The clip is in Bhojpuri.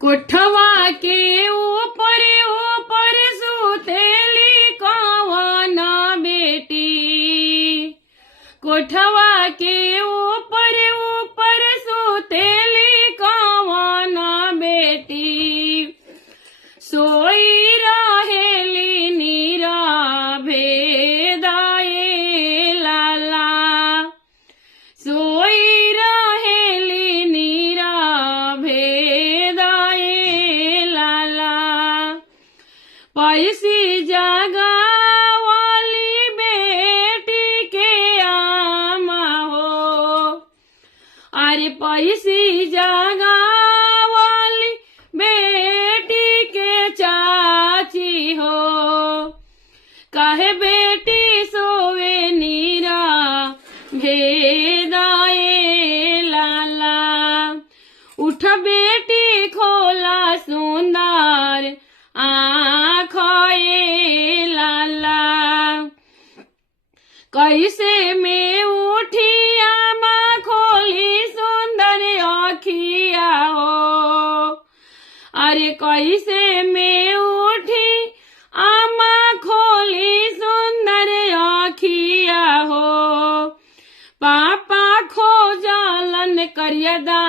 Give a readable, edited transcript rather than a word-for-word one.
कोठवा के ऊपर ऊपर सुतेली कौन बेटी। कोठवा के ऊपर ऊपर सुतेली कौन बेटी। सोई रहेली नीरवे दाए लाला। सोई रहेली नीरवे दाए लाला। पैसी जगा वाली बेटी के आमा हो। अरे पैसी जगा वाली बेटी के चाची हो। कहे बेटी सोवे नीरा भेदाए लाला। उठ बेटी खोला सुंदर आँखों लाला। कैसे में उठी आमा खोली सुंदर आँखिया हो। अरे कैसे में उठी आमा खोली सुंदर आँखिया हो। पापा खोजलन करियदा